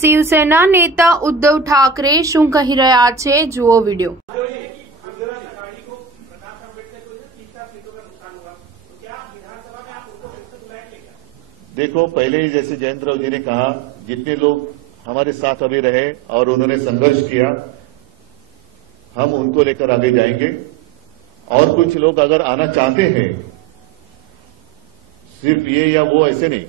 શિવસેના નેતા ઉદ્ધવ ઠાકરે શું કહી રહ્યા છે, જુઓ વીડિયો। देखो, पहले ही जैसे जयंत राव जी ने कहा, जितने लोग हमारे साथ अभी रहे और उन्होंने संघर्ष किया, हम उनको लेकर आगे जाएंगे। और कुछ लोग अगर आना चाहते हैं, सिर्फ ये या वो ऐसे नहीं,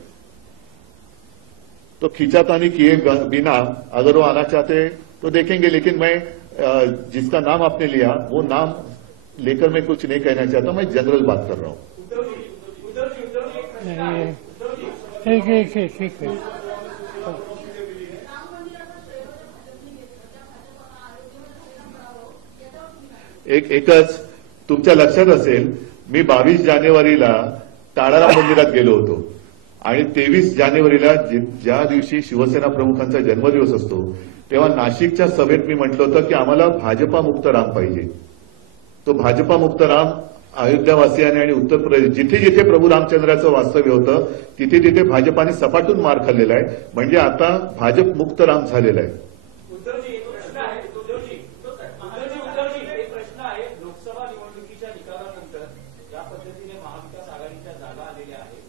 तो खींचातानी किए बिना अगर वो आना चाहते तो देखेंगे। लेकिन मैं जिसका नाम आपने लिया वो नाम लेकर मैं कुछ नहीं कहना चाहता, मैं जनरल बात कर रहा हूं। ठीक है। एकच तुमच्या लक्षात असेल, मी 22 जानेवारीला ताळाराम मंदिरात गेलो होतो आणि 23 जानेवारीला ज्या दिवशी शिवसेना प्रमुखांचा जन्मदिवस असतो तेव्हा नाशिकच्या सभेत मी म्हटलं होतं की आम्हाला भाजपा मुक्त राम पाहिजे। तो भाजपा मुक्त राम अयोध्यावासियांनी आणि उत्तर प्रदेश जिथे जिथे प्रभू रामचंद्राचं वास्तव्य होतं तिथे तिथे भाजपाने सपाटून मार खाल्लेला आहे। म्हणजे आता भाजप मुक्त राम झालेला आहे। लोकसभा निवडणुकीच्या निकालानंतर ज्या पद्धतीने महाविकास आघाडीच्या जागा आलेल्या आहेत,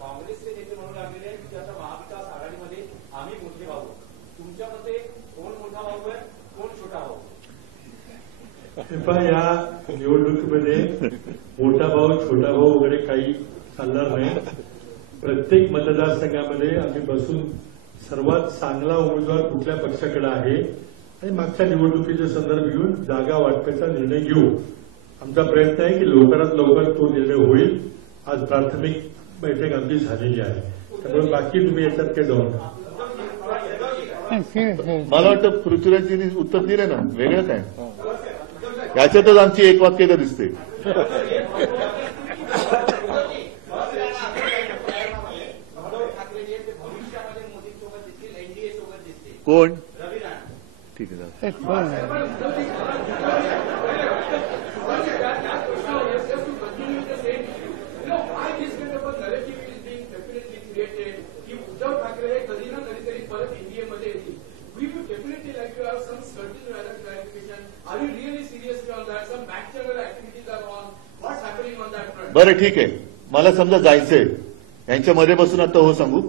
काँग्रेसचे नेते म्हणू लागलेले आहेत की आता महाविकास आघाडीमध्ये आम्ही मोठे भाऊ। तुमच्या मते कोण मोठा भाऊ आहे, कोण छोटा भाऊ? या निवडणुकीमध्ये मोठा भाऊ छोटा भाऊ वगैरे काही चालणार नाही। प्रत्येक मतदारसंघामध्ये आम्ही बसून सर्वात चांगला उमेदवार कुठल्या पक्षाकडे आहे आणि मागच्या निवडणुकीचे संदर्भ घेऊन जागा वाटपाचा निर्णय घेऊ। आमचा प्रयत्न आहे की लवकरात लवकर तो निर्णय होईल। आज प्राथमिक बैठक आमची झालेली आहे, त्यामुळे बाकी तुम्ही याच्यात काही जाऊ नका। मला वाटतं पृथ्वीराजजींनी उत्तर दिले ना, वेगळं काय याच्यातच आमची एक वाक्यता दिसते। कोण? ठीक आहे, बरं ठीक आहे। मला समजा जायचंय, यांच्यामध्ये बसून आता हो सांगू।